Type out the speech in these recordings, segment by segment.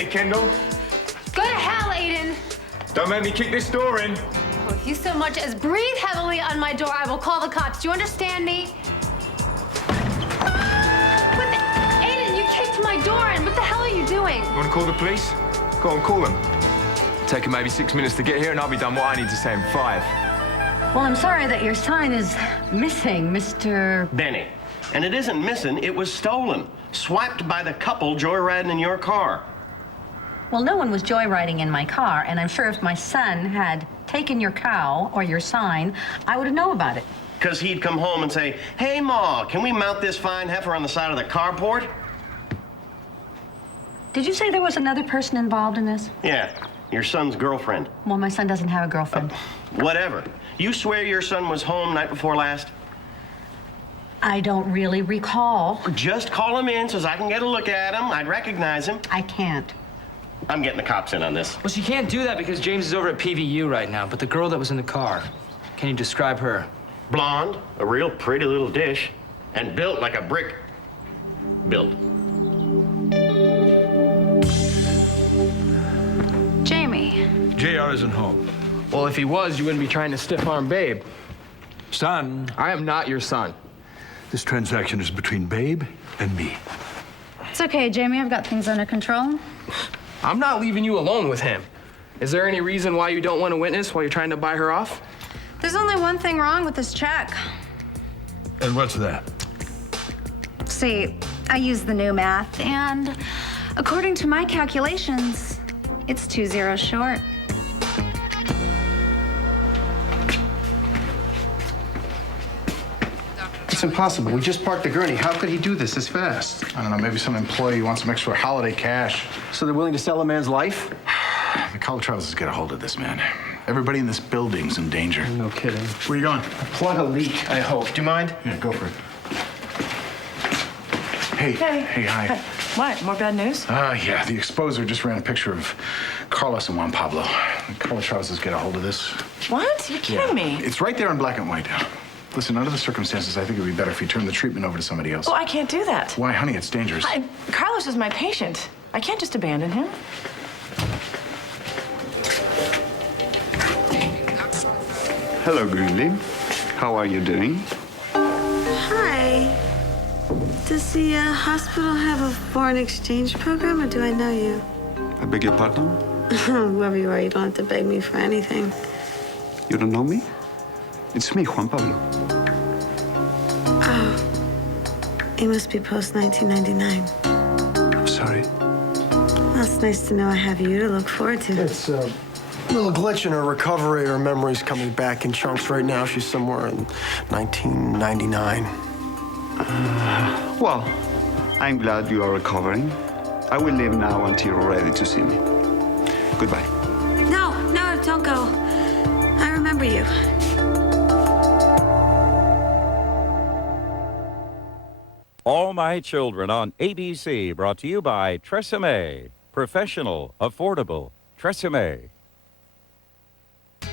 minute, Kendall. Go to hell, Aiden. Don't make me kick this door in. Oh, if you so much as breathe heavily on my door, I will call the cops. Do you understand me? Aiden, you kicked my door in. What the hell are you doing? You want to call the police? Go on, call them. Taking maybe 6 minutes to get here, and I'll be done what I need to say in 5. Well, I'm sorry that your sign is missing, Mr. Benny. And it isn't missing, it was stolen. Swiped by the couple joyriding in your car. Well, no one was joyriding in my car, and I'm sure if my son had taken your cow or your sign, I would have known about it. Because he'd come home and say, "Hey, Ma, can we mount this fine heifer on the side of the carport?" Did you say there was another person involved in this? Yeah, your son's girlfriend. Well, my son doesn't have a girlfriend. Whatever. You swear your son was home night before last? I don't really recall. Just call him in so I can get a look at him. I'd recognize him. I can't. I'm getting the cops in on this. Well, she can't do that because James is over at PVU right now, but the girl that was in the car, can you describe her? Blonde, a real pretty little dish, and built like a brick. Built. Jamie. JR isn't home. Well, if he was, you wouldn't be trying to stiff-arm Babe. Son, I am not your son. this transaction is between Babe and me. It's okay, Jamie. I've got things under control. I'm not leaving you alone with him. Is there any reason why you don't want to witness while you're trying to buy her off? There's only one thing wrong with this check. And what's that? See, I used the new math, and according to my calculations, it's 2 zeros short. It's impossible. We just parked the gurney. How could he do this fast? I don't know, maybe some employee wants some extra holiday cash. So they're willing to sell a man's life? The Calatrava's get a hold of this, man. Everybody in this building's in danger. No kidding. Where you going? Plug a leak, I hope. Do you mind? Yeah, go for it. Hey, hi. What? More bad news? Yeah, the Exposer just ran a picture of Carlos and Juan Pablo. Calatrava's get a hold of this. What? You're kidding me. It's right there in black and white. Listen, under the circumstances, I think it would be better if you turned the treatment over to somebody else. Oh, I can't do that. Why, honey? It's dangerous. Carlos is my patient. I can't just abandon him. Hello, Greenlee. How are you doing? Hi. Does the hospital have a foreign exchange program, or do I know you? I beg your pardon? Whoever you are, you don't have to beg me for anything. You don't know me? It's me, Juan Pablo. Oh. It must be post-1999. I'm sorry. Well, it's nice to know I have you to look forward to. It's a little glitch in her recovery. Her memory's coming back in chunks right now. She's somewhere in 1999. Well, I'm glad you are recovering. I will leave now until you're ready to see me. Goodbye. No, don't go. I remember you. All My Children on ABC, brought to you by Tresemme. Professional, affordable, Tresemme.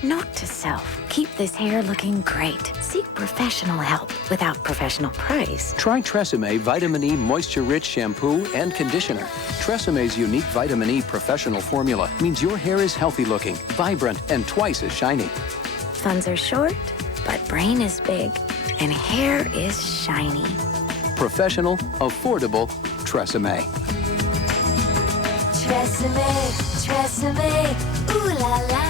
Note to self, keep this hair looking great. Seek professional help without professional price. Try Tresemme Vitamin E Moisture-Rich Shampoo and Conditioner. Tresemme's unique Vitamin E professional formula means your hair is healthy looking, vibrant, and twice as shiny. Funds are short, but brain is big, and hair is shiny. Professional, affordable, Tresemme. Tresemme, Tresemme, ooh la la.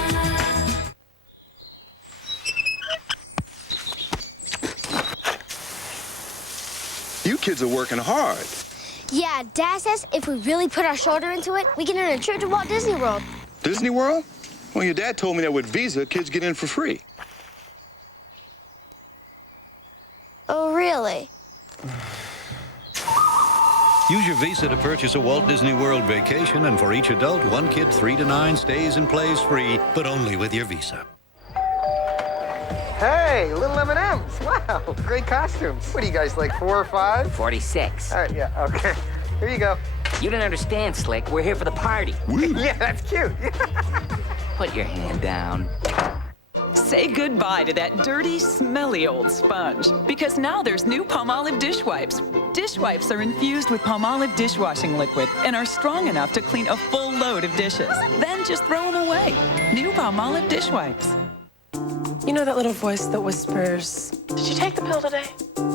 You kids are working hard. Yeah, Dad says if we really put our shoulder into it, we can earn a trip to Walt Disney World. Disney World? Well, your dad told me that with Visa, kids get in for free. Oh, really? Use your Visa to purchase a Walt Disney World vacation, and for each adult, one kid 3 to 9 stays and plays free, but only with your Visa. Hey, little M&Ms. Wow, great costumes. What are you guys, like 4 or 5? 46. All right, yeah, okay. Here you go. You don't understand, Slick. We're here for the party. Yeah, that's cute. Put your hand down. Say goodbye to that dirty, smelly old sponge. Because now there's new Palmolive dish wipes. Dish wipes are infused with Palmolive dishwashing liquid and are strong enough to clean a full load of dishes. Then just throw them away. New Palmolive dish wipes. You know that little voice that whispers, "Did you take the pill today?"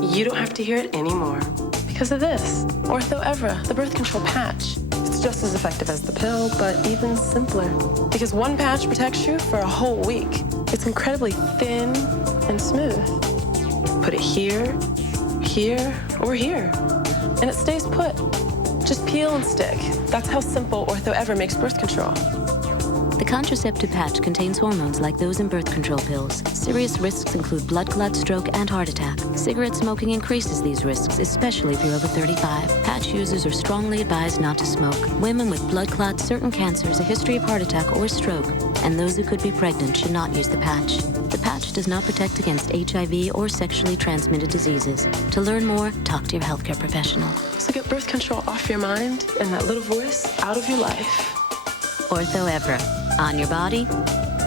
You don't have to hear it anymore because of this. Ortho Evra, the birth control patch. It's just as effective as the pill, but even simpler. Because one patch protects you for a whole week. It's incredibly thin and smooth. Put it here, here, or here, and it stays put. Just peel and stick. That's how simple Ortho Evra makes birth control. The contraceptive patch contains hormones like those in birth control pills. Serious risks include blood clot, stroke, and heart attack. Cigarette smoking increases these risks, especially if you're over 35. Patch users are strongly advised not to smoke. Women with blood clots, certain cancers, a history of heart attack or stroke, and those who could be pregnant should not use the patch. The patch does not protect against HIV or sexually transmitted diseases. To learn more, talk to your healthcare professional. So get birth control off your mind and that little voice out of your life. Ortho Evra. On your body,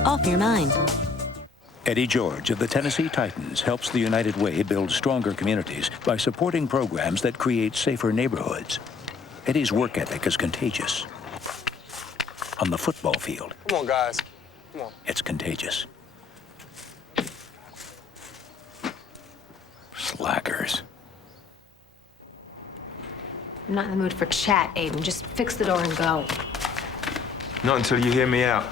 off your mind. Eddie George of the Tennessee Titans helps the United Way build stronger communities by supporting programs that create safer neighborhoods. Eddie's work ethic is contagious. On the football field, Come on, guys. Come on. it's contagious. Slackers. I'm not in the mood for chat, Aiden. Just fix the door and go. Not until you hear me out.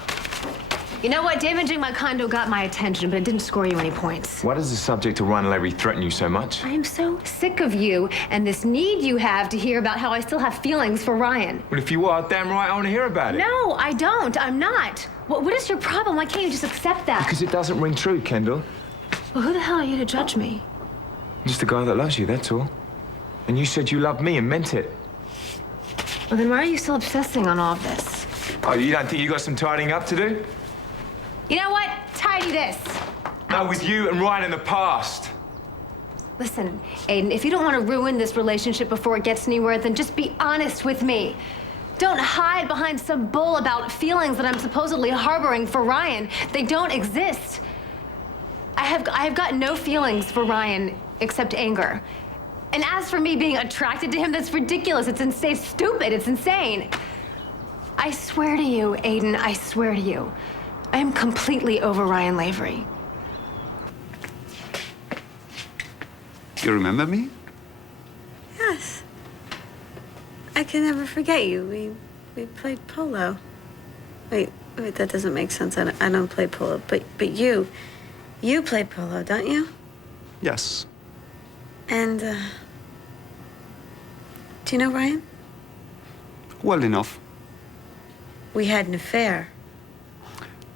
You know what? Damaging my condo got my attention, but it didn't score you any points. Why does the subject of Ryan Lavery threaten you so much? I am so sick of you and this need you have to hear about how I still have feelings for Ryan. Well, if you are, damn right I want to hear about it. No, I don't. I'm not. What is your problem? Why can't you just accept that? Because it doesn't ring true, Kendall. Well, who the hell are you to judge me? I'm just a guy that loves you, that's all. And you said you loved me and meant it. Well, then why are you still obsessing on all of this? Oh, you don't think you got some tidying up to do? You know what? Tidy this. No, with you and Ryan in the past. Listen, Aiden, if you don't want to ruin this relationship before it gets anywhere, then just be honest with me. Don't hide behind some bull about feelings that I'm supposedly harboring for Ryan. They don't exist. I have got no feelings for Ryan except anger. And as for me being attracted to him, that's ridiculous. It's insane. It's stupid. It's insane. I swear to you, Aiden, I swear to you, I am completely over Ryan Lavery. You remember me? Yes. I can never forget you. We played polo. Wait, that doesn't make sense. I don't play polo. But you play polo, don't you? Yes. And, do you know Ryan? Well enough. We had an affair.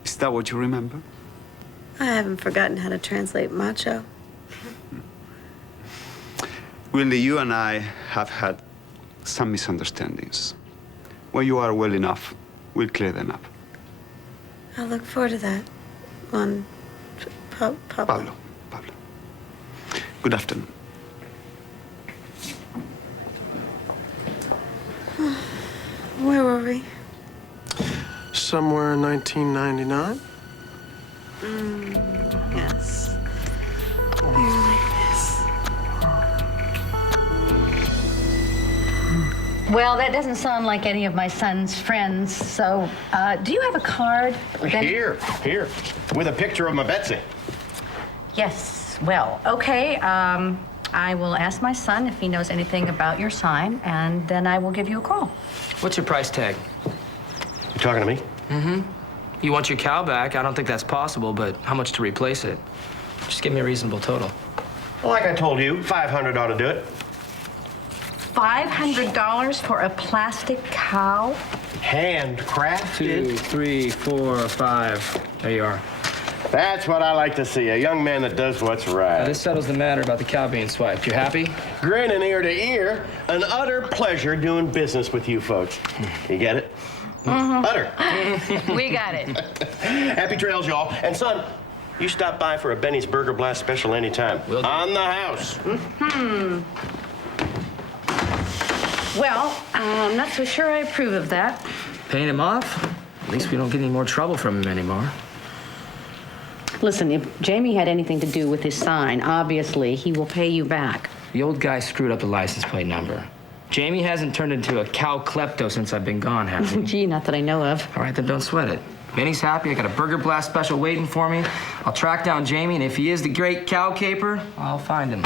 Is that what you remember? I haven't forgotten how to translate macho. Willie, you and I have had some misunderstandings. When you are well enough, we'll clear them up. I'll look forward to that. On Pablo. Pablo. Good afternoon. Where were we? Somewhere in 1999? Yes. We were like this. Well, that doesn't sound like any of my son's friends, so do you have a card? Here, with a picture of my Betsy. Yes, well, okay. I will ask my son if he knows anything about your sign, and then I will give you a call. What's your price tag? You talking to me? Mm-hmm. You want your cow back? I don't think that's possible, but how much to replace it? Just give me a reasonable total. Well, like I told you, 500 ought to do it. $500 for a plastic cow? Handcrafted. 2, 3, 4, 5. There you are. That's what I like to see, a young man that does what's right. Now, this settles the matter about the cow being swiped. You happy? Grinning ear to ear. An utter pleasure doing business with you folks. You get it? Mm-hmm. Utter. We got it. Happy trails, y'all. And son, you stop by for a Benny's Burger Blast special anytime. On the house. Well, I'm not so sure I approve of that. Paying him off? At least we don't get any more trouble from him anymore. Listen, if Jamie had anything to do with his sign, obviously he will pay you back. The old guy screwed up the license plate number. Jamie hasn't turned into a cow klepto since I've been gone, has he? Gee, not that I know of. All right, then don't sweat it. Benny's happy. I got a Burger Blast special waiting for me. I'll track down Jamie, and if he is the great cow caper, I'll find him.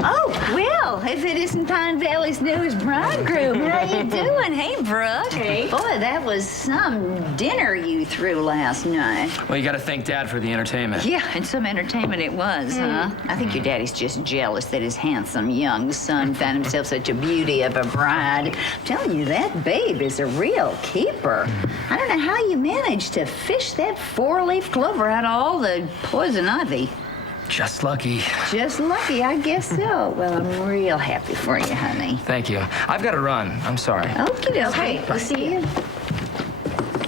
Oh, Will, if it isn't Pine Valley's newest bridegroom, how you doing? Hey, Brooke. Hey. Boy, that was some dinner you threw last night. Well, you got to thank Dad for the entertainment. Yeah, and some entertainment it was, huh? I think your daddy's just jealous that his handsome young son found himself such a beauty of a bride. I'm telling you, that babe is a real keeper. I don't know how you managed to fish that four-leaf clover out of all the poison ivy. Just lucky. Just lucky, I guess so. Well, I'm real happy for you, honey. Thank you. I've got to run. I'm sorry. Okie dokie. Hey, We'll see you.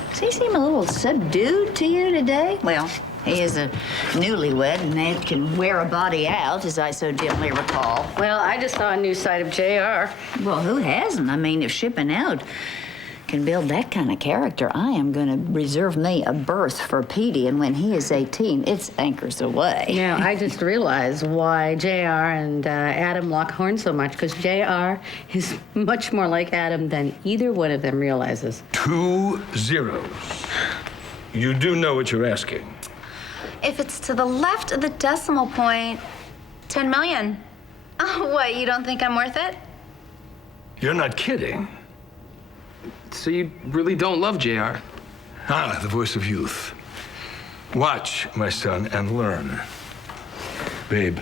Does he seem a little subdued to you today? Well, he is a newlywed, and that can wear a body out, as I so dimly recall. Well, I just saw a new side of JR. Well, who hasn't? I mean, if shipping out can build that kind of character, I am going to reserve me a berth for Petey, and when he is 18, it's anchors away. Now, I just realized why JR and Adam lock horns so much, because JR is much more like Adam than either one of them realizes. 2 zeros. You do know what you're asking. If it's to the left of the decimal point, 10 million. Oh, what, you don't think I'm worth it? You're not kidding. So you really don't love JR? Ah, the voice of youth. Watch, my son, and learn. Babe,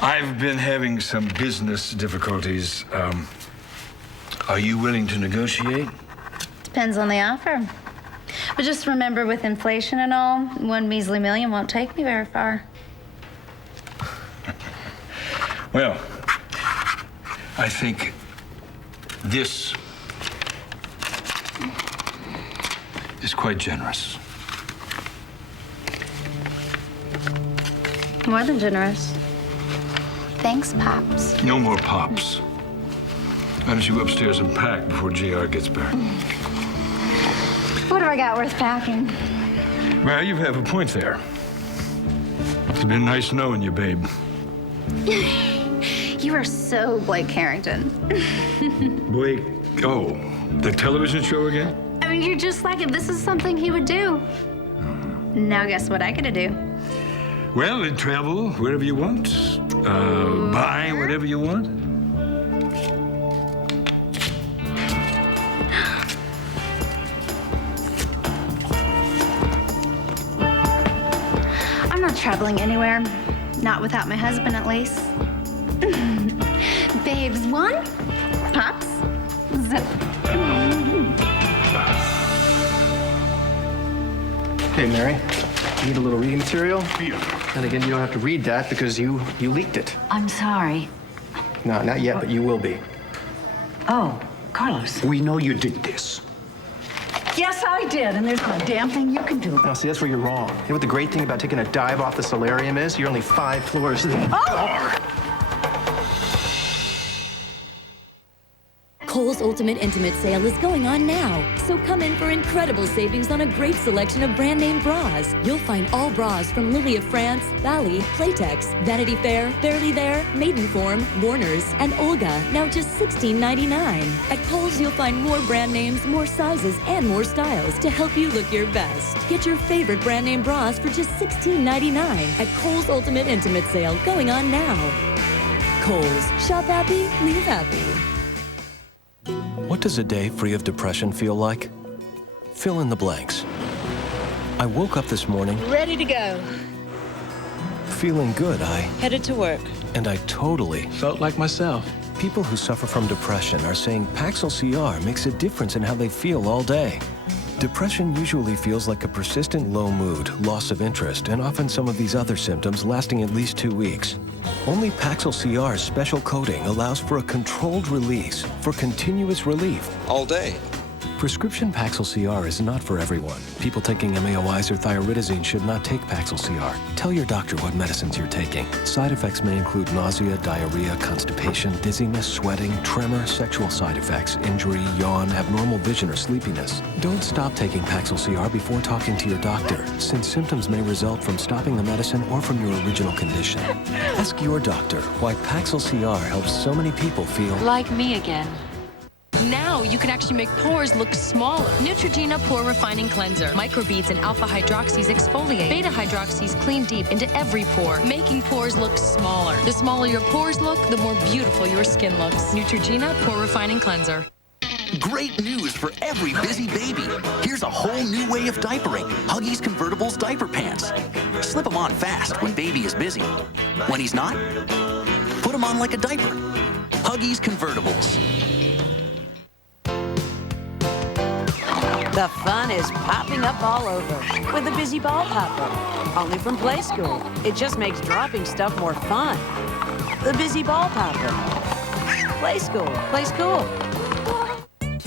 I've been having some business difficulties. Are you willing to negotiate? Depends on the offer. But just remember, with inflation and all, 1 measly million won't take me very far. Well, I think this is quite generous. More than generous. Thanks, Pops. No more pops. Why don't you go upstairs and pack before JR gets back? What have I got worth packing? Well, you have a point there. It's been nice knowing you, babe. You are so Blake Carrington. Blake, oh, the television show again? I mean, you're just like him. This is something he would do. Now guess what I gotta do? Well, travel wherever you want. Buy whatever you want. I'm not traveling anywhere. Not without my husband, at least. Babes, 1? Pops? Zip. Hey, Mary, you need a little reading material? And again, you don't have to read that because you leaked it. I'm sorry. No, not yet, but you will be. Oh, Carlos. We know you did this. Yes, I did, and there's not a damn thing you can do. Now, see, that's where you're wrong. You know what the great thing about taking a dive off the solarium is? You're only 5 floors. Kohl's Ultimate Intimate Sale is going on now. So come in for incredible savings on a great selection of brand name bras. You'll find all bras from Lily of France, Bali, Playtex, Vanity Fair, Barely There, Maidenform, Warner's, and Olga, now just $16.99. At Kohl's, you'll find more brand names, more sizes, and more styles to help you look your best. Get your favorite brand name bras for just $16.99 at Kohl's Ultimate Intimate Sale going on now. Kohl's. Shop happy, leave happy. What does a day free of depression feel like? Fill in the blanks. I woke up this morning Ready to go. feeling good. Headed to work. And I totally felt like myself. People who suffer from depression are saying Paxil CR makes a difference in how they feel all day. Depression usually feels like a persistent low mood, loss of interest, and often some of these other symptoms lasting at least 2 weeks. Only Paxil CR's special coating allows for a controlled release for continuous relief. All day. Prescription Paxil CR is not for everyone. People taking MAOIs or thiouridazine should not take Paxil CR. Tell your doctor what medicines you're taking. Side effects may include nausea, diarrhea, constipation, dizziness, sweating, tremor, sexual side effects, injury, yawn, abnormal vision, or sleepiness. Don't stop taking Paxil CR before talking to your doctor, since symptoms may result from stopping the medicine or from your original condition. Ask your doctor why Paxil CR helps so many people feel like me again. Now you can actually make pores look smaller. Neutrogena Pore Refining Cleanser. Microbeads and alpha hydroxys exfoliate. Beta hydroxys clean deep into every pore, making pores look smaller. The smaller your pores look, the more beautiful your skin looks. Neutrogena Pore Refining Cleanser. Great news for every busy baby. Here's a whole new way of diapering. Huggies Convertibles diaper pants. Slip them on fast when baby is busy. When he's not, put him on like a diaper. Huggies Convertibles. The fun is popping up all over with the Busy Ball Popper. Only from Play School. It just makes dropping stuff more fun. The Busy Ball Popper. Play School. Play school.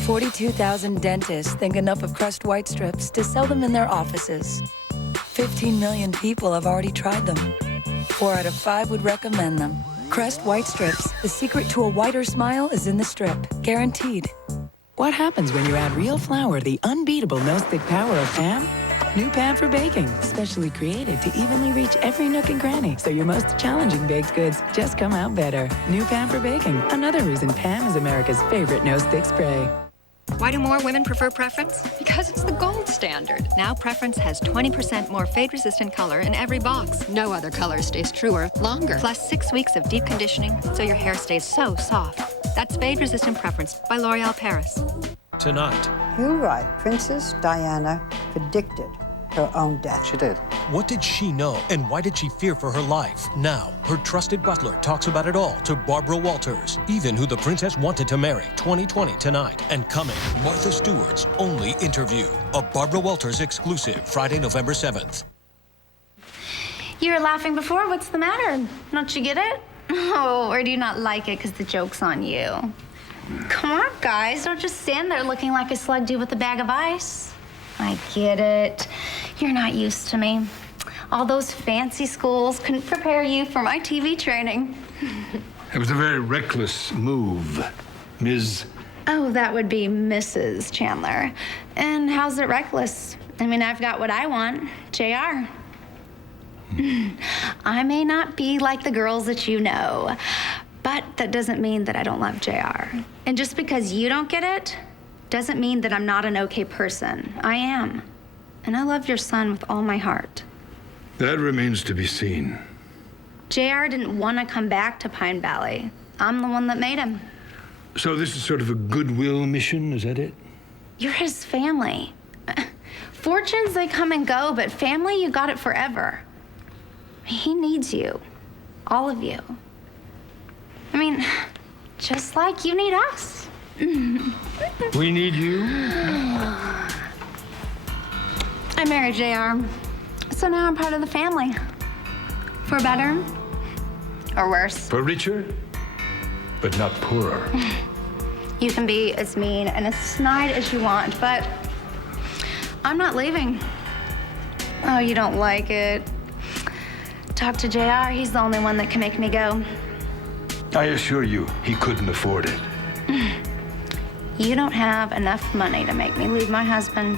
42,000 dentists think enough of Crest White Strips to sell them in their offices. 15 million people have already tried them. 4 out of 5 would recommend them. Crest White Strips. The secret to a whiter smile is in the strip. Guaranteed. What happens when you add real flour to the unbeatable no-stick power of Pam? New Pam for baking, specially created to evenly reach every nook and cranny, so your most challenging baked goods just come out better. New Pam for baking, another reason Pam is America's favorite no-stick spray. Why do more women prefer Preference? Because it's the gold standard. Now Preference has 20% more fade-resistant color in every box. No other color stays truer longer. Plus 6 weeks of deep conditioning, so your hair stays so soft. That's Fade-Resistant Preference by L'Oreal Paris. Tonight. You're right. Princess Diana predicted her own death. She did. What did she know, and why did she fear for her life? Now, her trusted butler talks about it all to Barbara Walters, even who the princess wanted to marry. 2020 tonight. And coming, Martha Stewart's only interview. A Barbara Walters exclusive, Friday, November 7th. You were laughing before. What's the matter? Don't you get it? Oh, or do you not like it because the joke's on you? Come on, guys. Don't just stand there looking like I slugged you with a bag of ice. I get it. You're not used to me. All those fancy schools couldn't prepare you for my TV training. It was a very reckless move, Ms. Oh, that would be Mrs. Chandler. And how's it reckless? I mean, I've got what I want, JR. I may not be like the girls that you know, but that doesn't mean that I don't love JR. And just because you don't get it, doesn't mean that I'm not an okay person. I am. And I love your son with all my heart. That remains to be seen. JR didn't want to come back to Pine Valley. I'm the one that made him. So this is sort of a goodwill mission, is that it? You're his family. Fortunes, they come and go, but family, you got it forever. He needs you. All of you. I mean, just like you need us. We need you? I married JR, so now I'm part of the family. For better or worse. For richer, but not poorer. You can be as mean and as snide as you want, but I'm not leaving. Oh, you don't like it? Talk to JR. He's the only one that can make me go. I assure you, he couldn't afford it. You don't have enough money to make me leave my husband.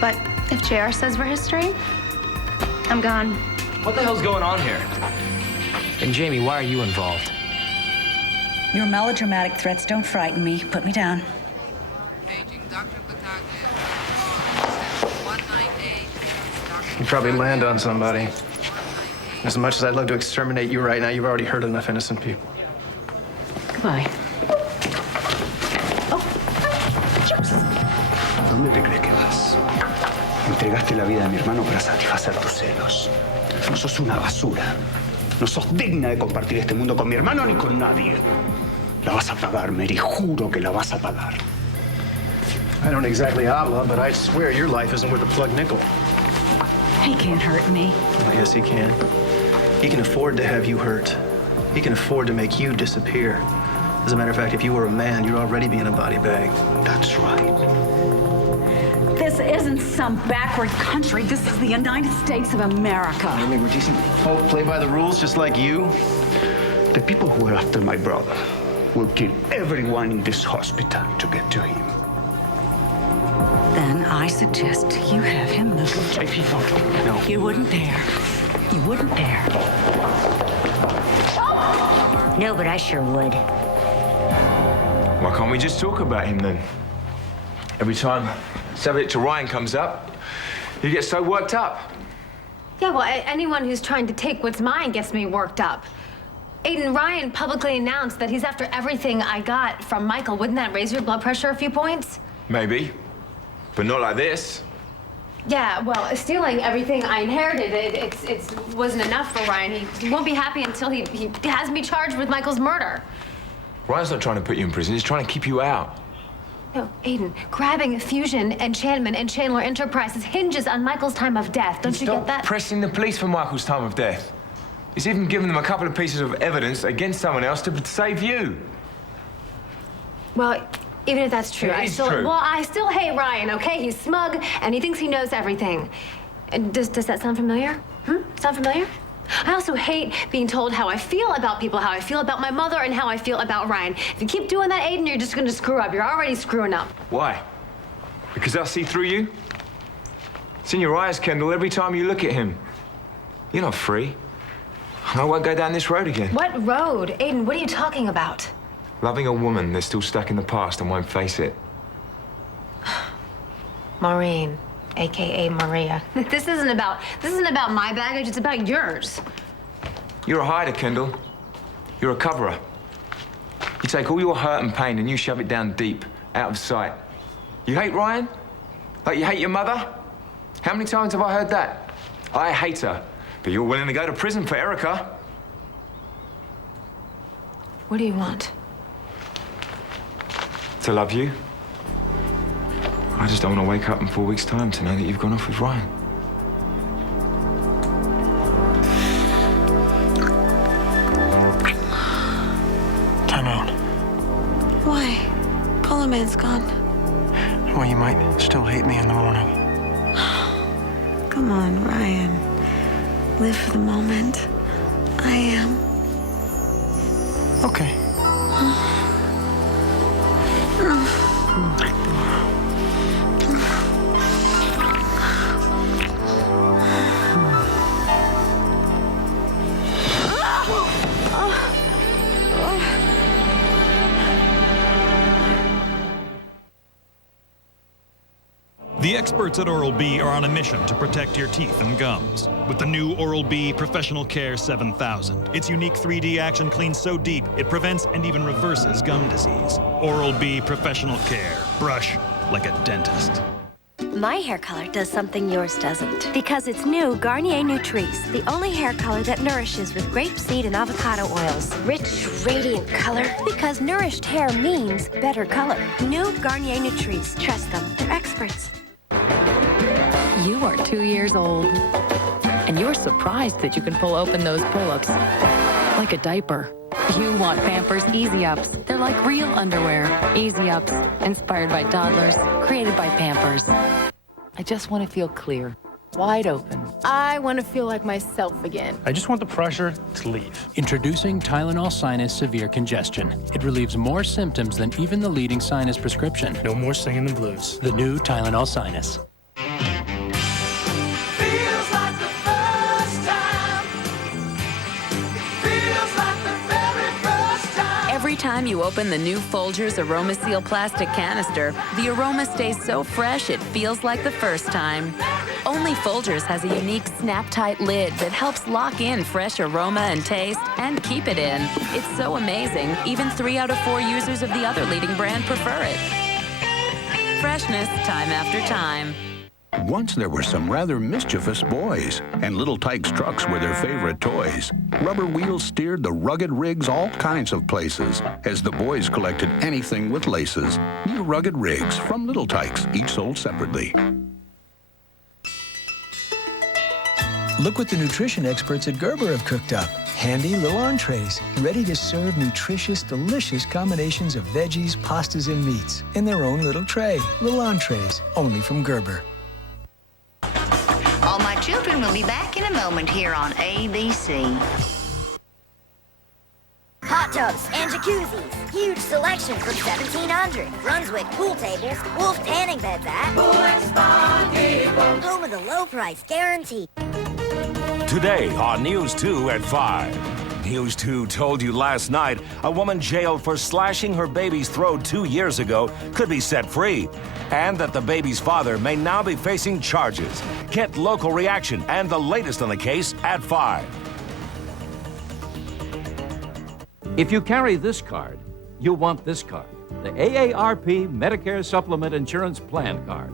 But if JR says we're history, I'm gone. What the hell's going on here? And Jamie, why are you involved? Your melodramatic threats don't frighten me. Put me down. You probably land on somebody. As much as I'd love to exterminate you right now, you've already hurt enough innocent people. Goodbye. ¿Dónde te crees que vas? Entregaste la vida de mi hermano para satisfacer tus celos. No sos una basura. No sos digna de compartir este mundo con mi hermano ni con nadie. La vas a pagar, Mary. Juro que la vas a pagar. I don't exactly habla, but I swear your life isn't worth a plug nickel. He can't hurt me. Oh, yes, he can. He can afford to have you hurt. He can afford to make you disappear. As a matter of fact, if you were a man, you'd already be in a body bag. That's right. This isn't some backward country. This is the United States of America. Really, we're decent folk, play by the rules, just like you. The people who are after my brother will kill everyone in this hospital to get to him. Then I suggest you have him moved. No. You wouldn't dare. You wouldn't dare. No, but I sure would. Why can't we just talk about him then? Every time subject to Ryan comes up, you get so worked up. Yeah, well, anyone who's trying to take what's mine gets me worked up. Aiden, Ryan publicly announced that he's after everything I got from Michael. Wouldn't that raise your blood pressure a few points? Maybe, but not like this. Yeah, well, stealing everything I inherited, it wasn't enough for Ryan. He won't be happy until he has me charged with Michael's murder. Ryan's not trying to put you in prison, he's trying to keep you out. No, Aiden, grabbing Fusion, Enchantment, and Chandler Enterprises hinges on Michael's time of death. Don't you get that? Stop pressing the police for Michael's time of death. He's even given them a couple of pieces of evidence against someone else to save you. Well, even if that's true, It is true. Well, I still hate Ryan, okay? He's smug, and he thinks he knows everything. And does that sound familiar? Sound familiar? I also hate being told how I feel about people, how I feel about my mother, and how I feel about Ryan. If you keep doing that, Aiden, you're just gonna screw up. You're already screwing up. Why? Because I see through you? It's in your eyes, Kendall, every time you look at him. You're not free. I won't go down this road again. What road? Aiden, what are you talking about? Loving a woman that's still stuck in the past and won't face it. Maureen, AKA Maria. This isn't about my baggage, it's about yours. You're a hider, Kendall. You're a coverer. You take all your hurt and pain and you shove it down deep, out of sight. You hate Ryan? Like you hate your mother? How many times have I heard that? I hate her, but you're willing to go to prison for Erica. What do you want? To love you. I just don't want to wake up in 4 weeks' time to know that you've gone off with Ryan. Time out. Why? Polo Man's gone. Well, you might still hate me in the morning. Come on, Ryan. Live for the moment. I am. Okay. The experts at Oral-B are on a mission to protect your teeth and gums. With the new Oral-B Professional Care 7000. Its unique 3D action cleans so deep, it prevents and even reverses gum disease. Oral-B Professional Care. Brush like a dentist. My hair color does something yours doesn't. Because it's new Garnier Nutrice, the only hair color that nourishes with grapeseed and avocado oils. Rich, radiant color. Because nourished hair means better color. New Garnier Nutrice. Trust them. They're experts. You are 2 years old, and you're surprised that you can pull open those pull-ups like a diaper. You want Pampers Easy Ups. They're like real underwear. Easy Ups, inspired by toddlers, created by Pampers. I just want to feel clear, wide open. I want to feel like myself again. I just want the pressure to leave. Introducing Tylenol Sinus Severe Congestion. It relieves more symptoms than even the leading sinus prescription. No more singing the blues. The new Tylenol Sinus. Every time you open the new Folgers AromaSeal plastic canister, the aroma stays so fresh it feels like the first time. Only Folgers has a unique snap-tight lid that helps lock in fresh aroma and taste and keep it in. It's so amazing, even 3 out of 4 users of the other leading brand prefer it. Freshness time after time. Once there were some rather mischievous boys, and Little Tykes trucks were their favorite toys. Rubber wheels steered the rugged rigs all kinds of places, as the boys collected anything with laces. New rugged rigs from Little Tykes, each sold separately. Look what the nutrition experts at Gerber have cooked up. handy little entrees, ready to serve nutritious, delicious combinations of veggies, pastas, and meats in their own little tray. Little entrees, only from Gerber. All my children will be back in a moment here on ABC. Hot tubs and jacuzzis. Huge selection from 1700. Brunswick pool tables. Wolf tanning beds at home of the low price guarantee. Today on News 2 at 5. News 2 told you last night a woman jailed for slashing her baby's throat 2 years ago could be set free, and that the baby's father may now be facing charges. Get local reaction and the latest on the case at 5. If you carry this card, you'll want this card, the AARP Medicare Supplement Insurance Plan card.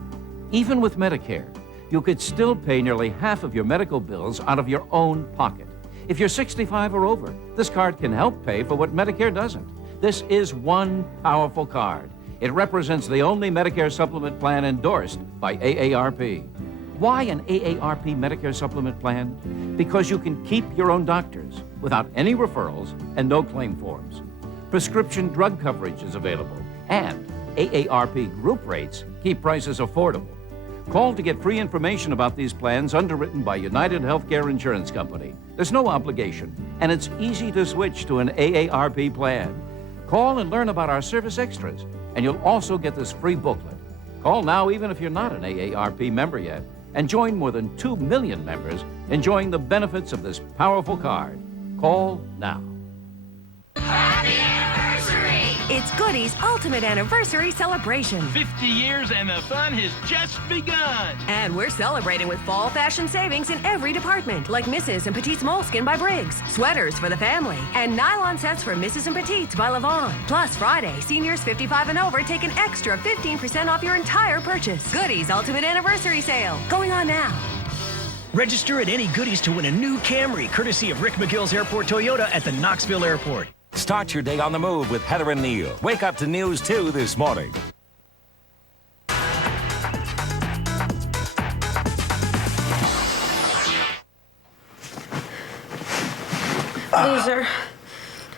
Even with Medicare, you could still pay nearly half of your medical bills out of your own pocket. If you're 65 or over, this card can help pay for what Medicare doesn't. This is one powerful card. It represents the only Medicare supplement plan endorsed by AARP. Why an AARP Medicare supplement plan? Because you can keep your own doctors without any referrals and no claim forms. Prescription drug coverage is available, and AARP group rates keep prices affordable. Call to get free information about these plans underwritten by United Healthcare Insurance Company. There's no obligation, and it's easy to switch to an AARP plan. Call and learn about our service extras, and you'll also get this free booklet. Call now even if you're not an AARP member yet, and join more than 2 million members enjoying the benefits of this powerful card. Call now. It's Goody's Ultimate Anniversary Celebration. 50 years and the fun has just begun. And we're celebrating with fall fashion savings in every department, like Mrs. and Petite's Moleskin by Briggs, sweaters for the family, and nylon sets for Mrs. and Petite's by Lavon. Plus, Friday, seniors 55 and over take an extra 15% off your entire purchase. Goody's Ultimate Anniversary Sale, going on now. Register at any Goodies to win a new Camry, courtesy of Rick McGill's Airport Toyota at the Knoxville Airport. Start your day on the move with Heather and Neil. Wake up to News 2 this morning. Loser.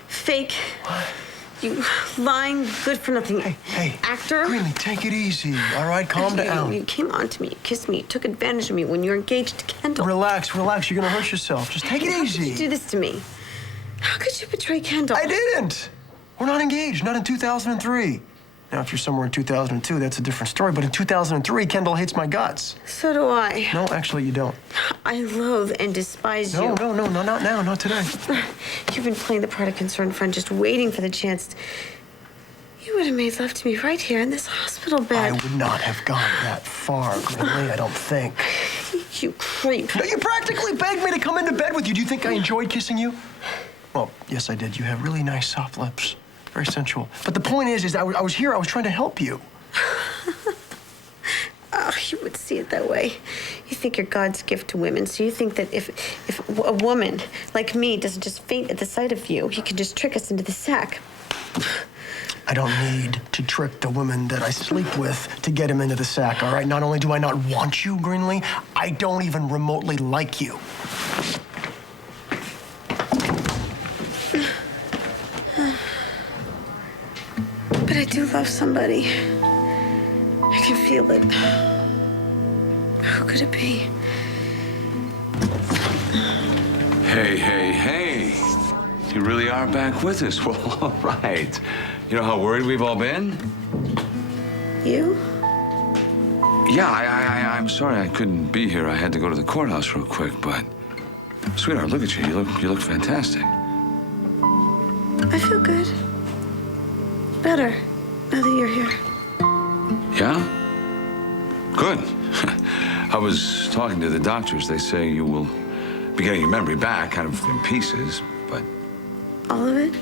Fake. You lying, good for nothing. Hey, actor. Greeley, take it easy, all right? Calm down. You came on to me, you kissed me, you took advantage of me when you were engaged to Kendall. Relax, relax. You're gonna hurt yourself. Just take it easy. How could you do this to me? How could you betray Kendall? I didn't. We're not engaged, not in 2003. Now, if you're somewhere in 2002, that's a different story. But in 2003, Kendall hates my guts. So do I. No, actually, you don't. I loathe and despise you. No, not now, not today. You've been playing the part of concerned friend, just waiting for the chance. You would have made love to me right here in this hospital bed. I would not have gone that far, Greeley, I don't think. You creep. No, you practically begged me to come into bed with you. Do you think I enjoyed kissing you? Well, yes, I did. You have really nice soft lips. Very sensual. But the point is I was here. I was trying to help you. Oh, you would see it that way. You think you're God's gift to women, so you think that if a woman like me doesn't just faint at the sight of you, he can just trick us into the sack. I don't need to trick the women that I sleep with to get him into the sack, all right? Not only do I not want you, Greenlee, I don't even remotely like you. But I do love somebody. I can feel it. Who could it be? Hey. You really are back with us. Well, all right. You know how worried we've all been? You? Yeah, I'm sorry I couldn't be here. I had to go to the courthouse real quick, but... Sweetheart, look at you. You look fantastic. I feel good. Better, now that you're here. Yeah? Good. I was talking to the doctors. They say you will be getting your memory back, kind of in pieces, but... All of it?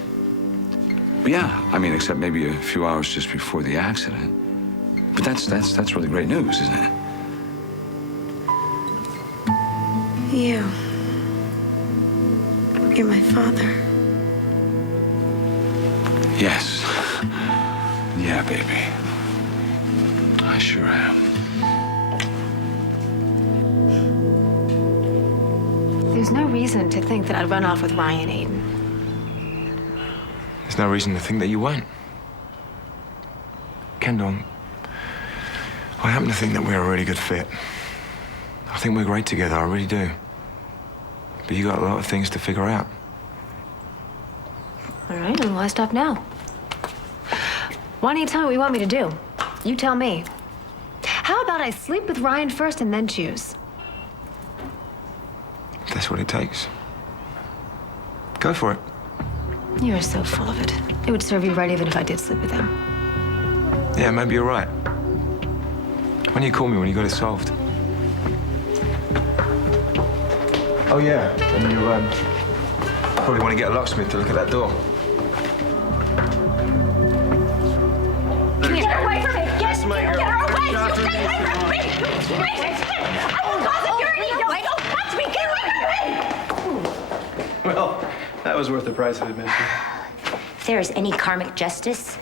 Yeah, I mean, except maybe a few hours just before the accident. But that's really great news, isn't it? You're my father. Yes. Yeah, baby. I sure am. There's no reason to think that I'd run off with Ryan, Aiden. There's no reason to think that you won't. Kendall, I happen to think that we're a really good fit. I think we're great together, I really do. But you got a lot of things to figure out. All right, and why stop now? Why don't you tell me what you want me to do? You tell me. How about I sleep with Ryan first and then choose? If that's what it takes. Go for it. You are so full of it. It would serve you right even if I did sleep with him. Yeah, maybe you're right. When you call me when you got it solved? Oh, yeah. And you probably want to get a locksmith to look at that door. Get her away from me! Get her away! Stay away from me! I will call security! Don't touch me! Get away from me! Well, that was worth the price of admission. If there is any karmic justice,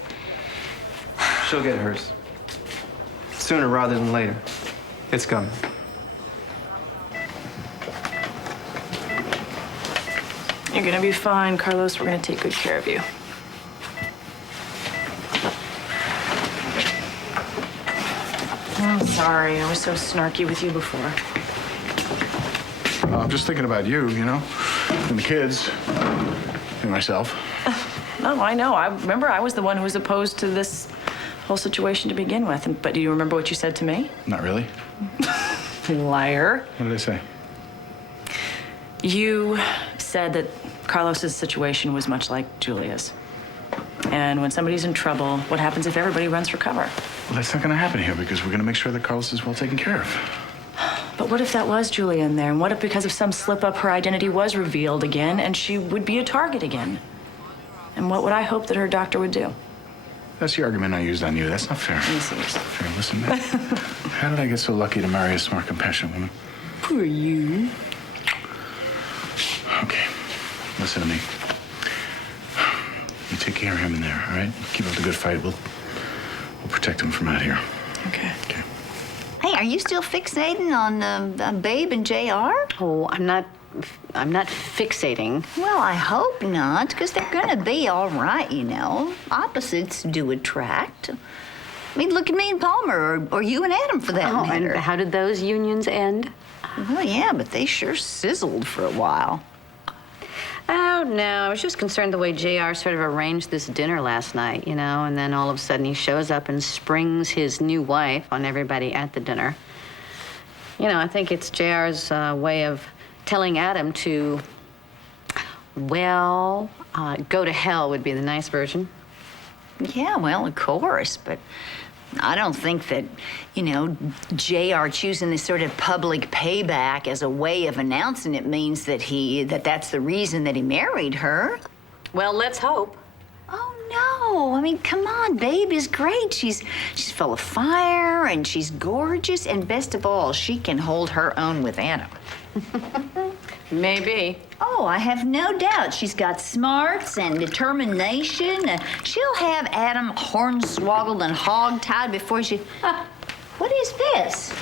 She'll get hers. Sooner rather than later. It's coming. You're gonna be fine, Carlos. We're gonna take good care of you. I'm sorry. I was so snarky with you before. I'm just thinking about you, you know, and the kids, and myself. No, I know. I remember I was the one who was opposed to this whole situation to begin with. But do you remember what you said to me? Not really. Liar. What did I say? You said that Carlos's situation was much like Julia's. And when somebody's in trouble, what happens if everybody runs for cover? Well, that's not going to happen here because we're going to make sure that Carlos is well taken care of. But what if that was Julia in there? And what if because of some slip-up her identity was revealed again and she would be a target again? And what would I hope that her doctor would do? That's the argument I used on you. That's not fair. Yes, it is. That's not fair. Listen, man. How did I get so lucky to marry a smart, compassionate woman? Poor you. Okay. Listen to me. You take care of him in there, all right? Keep up the good fight. We'll protect him from out here. Okay. Okay. Hey, are you still fixating on Babe and JR? Oh, I'm not fixating. Well, I hope not, because they're gonna be all right, you know. Opposites do attract. I mean, look at me and Palmer, or you and Adam, for that matter. And how did those unions end? Well, yeah, but they sure sizzled for a while. Oh, no, I was just concerned the way JR sort of arranged this dinner last night, you know, and then all of a sudden he shows up and springs his new wife on everybody at the dinner. You know, I think it's JR's way of telling Adam to, well, go to hell would be the nice version. Yeah, well, of course, but I don't think that, you know, JR choosing this sort of public payback as a way of announcing it means that that's the reason that he married her. Well, let's hope. Oh, no. I mean, come on, Babe is great. She's full of fire, and she's gorgeous, and best of all, she can hold her own with Adam. Maybe. Oh, I have no doubt. She's got smarts and determination. She'll have Adam hornswoggled and hog-tied before she... what is this?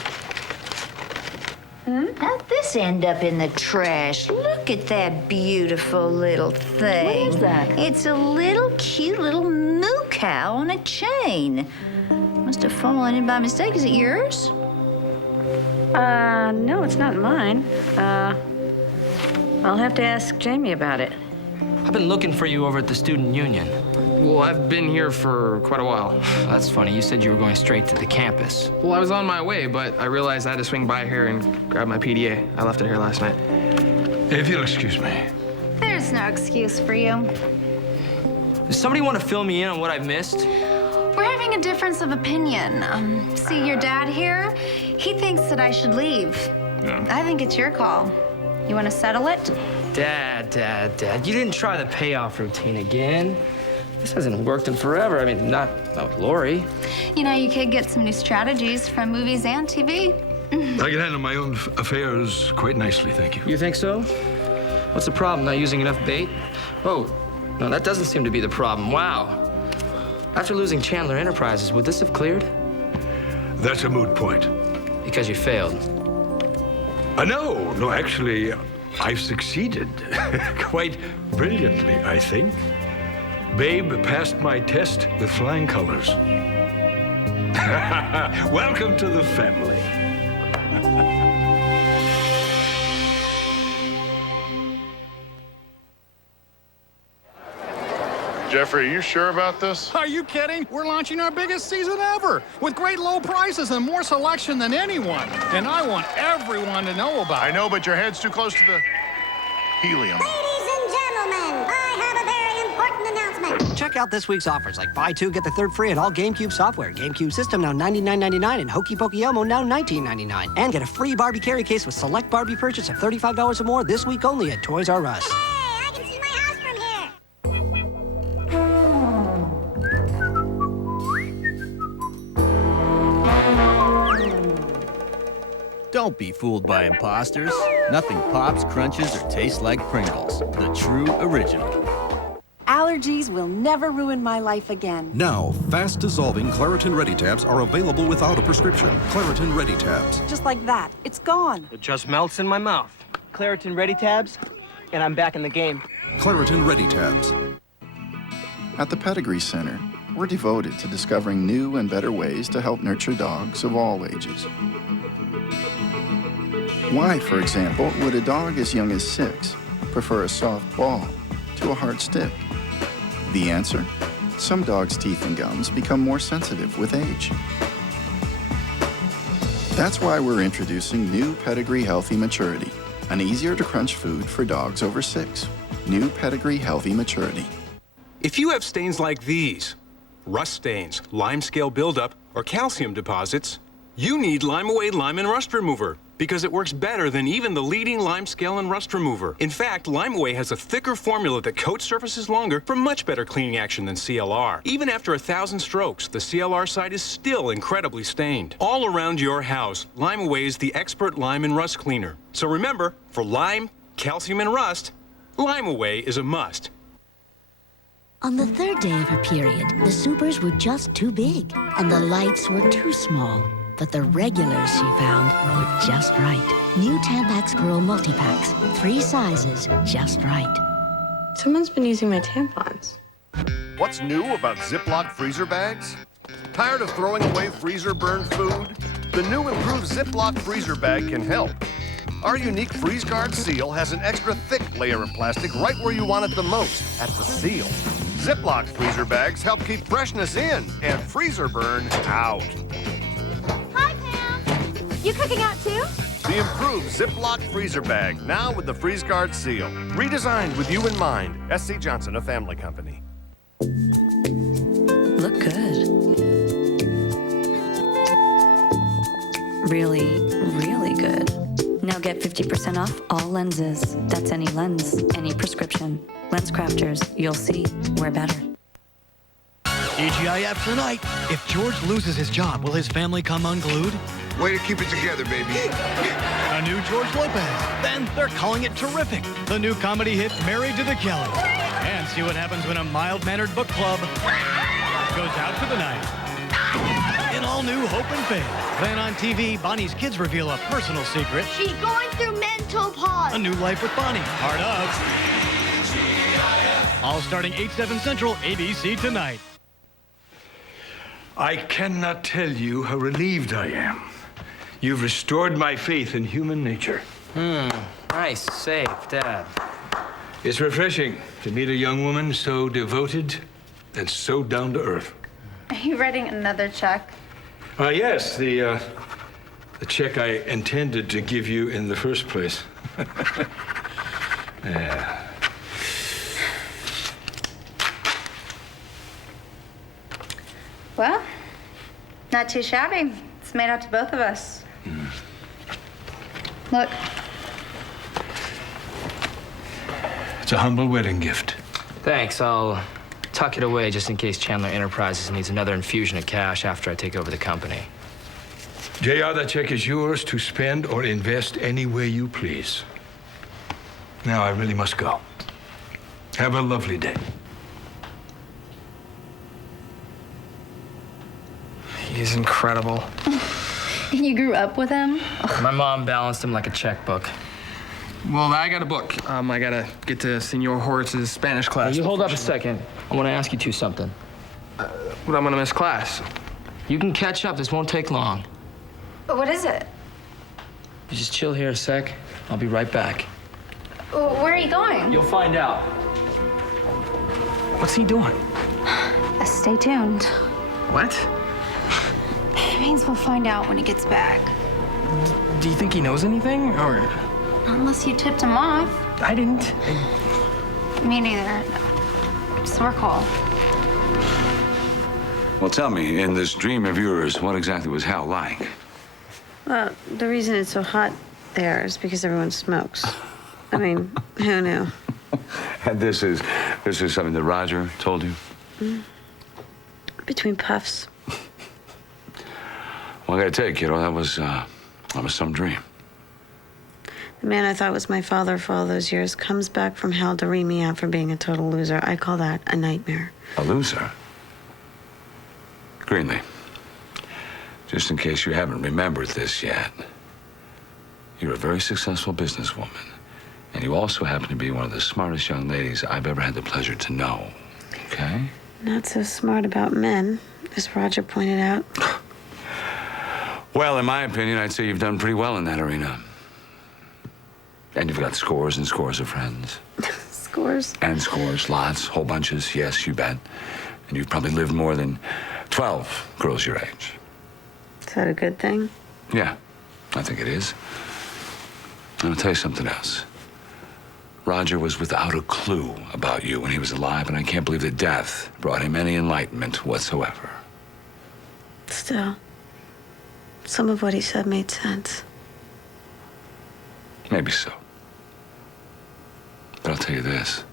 How'd this end up in the trash? Look at that beautiful little thing. What is that? It's a little cute little moo cow on a chain. Must have fallen in by mistake. Is it yours? No, it's not mine. I'll have to ask Jamie about it. I've been looking for you over at the student union. Well, I've been here for quite a while. That's funny. You said you were going straight to the campus. Well, I was on my way, but I realized I had to swing by here and grab my PDA. I left it here last night. If you'll excuse me. There's no excuse for you. Does somebody want to fill me in on what I've missed? We're having a difference of opinion. See, your dad here, he thinks that I should leave. Yeah. I think it's your call. You want to settle it? Dad, you didn't try the payoff routine again. This hasn't worked in forever. I mean, not with Lori. You know, you could get some new strategies from movies and TV. I can handle my own affairs quite nicely, thank you. You think so? What's the problem? Not using enough bait? Oh, no, that doesn't seem to be the problem. Wow. After losing Chandler Enterprises, would this have cleared? That's a moot point. Because you failed. No, actually, I've succeeded. Quite brilliantly, I think. Babe passed my test with flying colors. Welcome to the family. Jeffrey, are you sure about this? Are you kidding? We're launching our biggest season ever with great low prices and more selection than anyone. And I want everyone to know about it. I know, but your head's too close to the helium. Ladies and gentlemen, I have a very important announcement. Check out this week's offers like buy two, get the third free at all GameCube software. GameCube system now $99.99 and Hokey Pokey Elmo now $19.99. And get a free Barbie carry case with select Barbie purchase of $35 or more this week only at Toys R Us. Hey, I can see my house from here. Don't be fooled by imposters. Nothing pops, crunches, or tastes like Pringles. The true original. Allergies will never ruin my life again. Now, fast-dissolving Claritin Ready Tabs are available without a prescription. Claritin Ready Tabs. Just like that. It's gone. It just melts in my mouth. Claritin Ready Tabs, and I'm back in the game. Claritin Ready Tabs. At the Pedigree Center, we're devoted to discovering new and better ways to help nurture dogs of all ages. Why, for example, would a dog as young as 6 prefer a soft ball to a hard stick? The answer? Some dogs' teeth and gums become more sensitive with age. That's why we're introducing new Pedigree Healthy Maturity, an easier-to-crunch food for dogs over 6. New Pedigree Healthy Maturity. If you have stains like these, rust stains, lime scale buildup, or calcium deposits, you need Lime-A-Way Lime and Rust Remover because it works better than even the leading lime scale and rust remover. In fact, Lime-A-Way has a thicker formula that coats surfaces longer for much better cleaning action than CLR. Even after 1,000 strokes, the CLR side is still incredibly stained. All around your house, Lime-A-Way is the expert lime and rust cleaner. So remember, for lime, calcium, and rust, Lime-A-Way is a must. On the 3rd day of her period, the supers were just too big, and the lights were too small. But the regulars she found were just right. New Tampax Pearl Multi-Packs. 3 sizes, just right. Someone's been using my tampons. What's new about Ziploc freezer bags? Tired of throwing away freezer-burned food? The new improved Ziploc freezer bag can help. Our unique Freeze Guard seal has an extra thick layer of plastic right where you want it the most, at the seal. Ziploc freezer bags help keep freshness in and freezer burn out. You cooking out too? The improved Ziploc freezer bag, now with the Freeze Guard seal. Redesigned with you in mind. SC Johnson, a family company. Look good. Really, really good. Now get 50% off all lenses. That's any lens, any prescription. Lens Crafters, you'll see, we're better. TGIF tonight. If George loses his job, will his family come unglued? Way to keep it together, baby. A new George Lopez. Then they're calling it terrific. The new comedy hit Married to the Killer. And see what happens when a mild-mannered book club goes out for the night. In all new Hope and Faith. Then on TV, Bonnie's kids reveal a personal secret. She's going through mental pause. A New Life with Bonnie. Part of. All starting 8/7 Central, ABC tonight. I cannot tell you how relieved I am. You've restored my faith in human nature. Nice save, Dad. It's refreshing to meet a young woman so devoted and so down to earth. Are you writing another check? Yes, the check I intended to give you in the first place. Yeah. Well, not too shabby. It's made out to both of us. Look. It's a humble wedding gift. Thanks. I'll tuck it away just in case Chandler Enterprises needs another infusion of cash after I take over the company. JR, that check is yours to spend or invest any way you please. Now I really must go. Have a lovely day. He's incredible. You grew up with him? My mom balanced him like a checkbook. Well, I got a book. I gotta get to Senor Horace's Spanish class. You hold up a second. I want to ask you two something. What, I'm gonna miss class? You can catch up. This won't take long. What is it? You just chill here a sec. I'll be right back. Where are you going? You'll find out. What's he doing? Stay tuned. What? It means we'll find out when he gets back. Do you think he knows anything, or? Unless you tipped him off. I didn't. Me neither. So we're cool. Well, tell me, in this dream of yours, what exactly was hell like? Well, the reason it's so hot there is because everyone smokes. I mean, who knew? And this is something that Roger told you? Between puffs. Well, I gotta tell you, kiddo, that was some dream. The man I thought was my father for all those years comes back from hell to ream me out for being a total loser. I call that a nightmare. A loser? Greenlee, just in case you haven't remembered this yet, you're a very successful businesswoman, and you also happen to be one of the smartest young ladies I've ever had the pleasure to know, okay? Not so smart about men, as Roger pointed out. Well, in my opinion, I'd say you've done pretty well in that arena. And you've got scores and scores of friends. Scores? And scores, lots, whole bunches, yes, you bet. And you've probably lived more than 12 girls your age. Is that a good thing? Yeah, I think it is. And I'll tell you something else. Roger was without a clue about you when he was alive, and I can't believe that death brought him any enlightenment whatsoever. Still, some of what he said made sense. Maybe so. But I'll tell you this.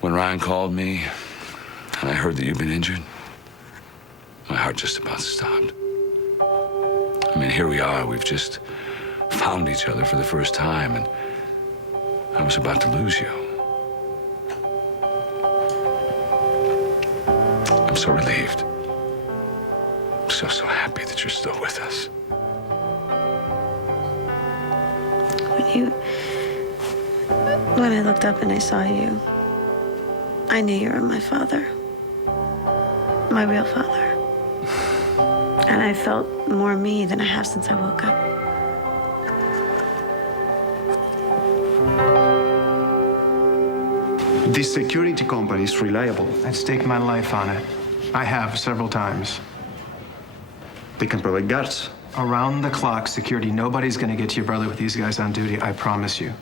When Ryan called me and I heard that you've been injured, my heart just about stopped. I mean, here we are. We've just found each other for the first time, and I was about to lose you. I'm so relieved. So happy that you're still with us. When I looked up and I saw you, I knew you were my father. My real father. And I felt more me than I have since I woke up. This security company is reliable. I'd stake my life on it. I have several times. They can provide guards. Around the clock security. Nobody's gonna get to your brother with these guys on duty, I promise you.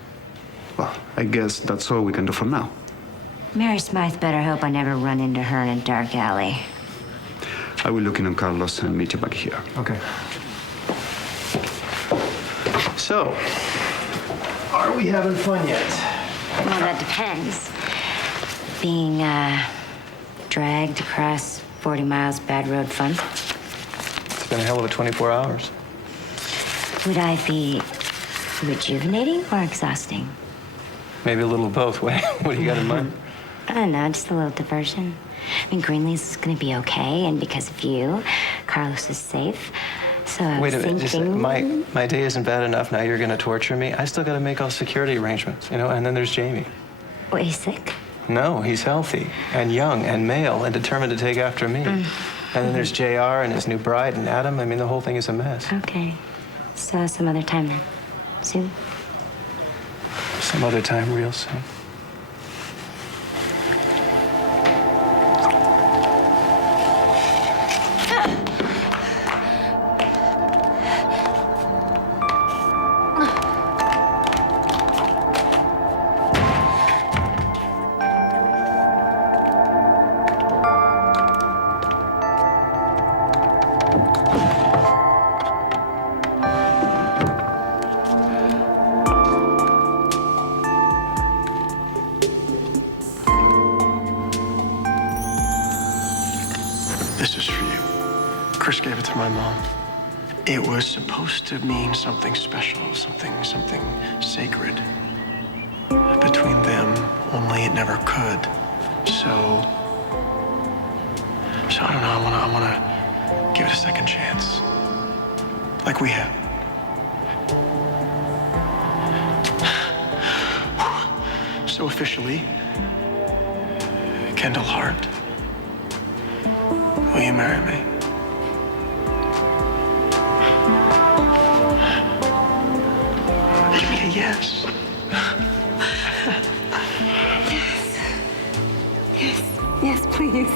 Well, I guess that's all we can do for now. Mary Smythe better hope I never run into her in a dark alley. I will look in on Carlos and meet you back here. Okay. So, are we having fun yet? Well, that depends. Being, dragged across 40 miles bad road fun? It's been a hell of a 24 hours. Would I be rejuvenating or exhausting? Maybe a little of both. What do you got in mind? I don't know, just a little diversion. I mean, Greenlee's gonna be okay, and because of you, Carlos is safe. So I was Wait a minute, thinking... my day isn't bad enough. Now you're gonna torture me? I still gotta make all security arrangements, you know, and then there's Jamie. Wait, he's sick? No, he's healthy and young and male and determined to take after me. And then there's JR and his new bride and Adam. I mean, the whole thing is a mess. Okay. So some other time then. Soon? Some other time, real soon. This is for you. Chris gave it to my mom. It was supposed to mean something special, something sacred between them, only it never could. So I don't know, I wanna give it a second chance. Like we have. So officially, Kendall Hart, will you marry me? Give me a yes. Yes, please.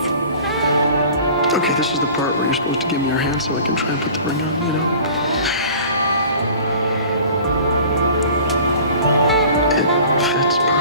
Okay, this is the part where you're supposed to give me your hand so I can try and put the ring on, you know? It fits perfectly.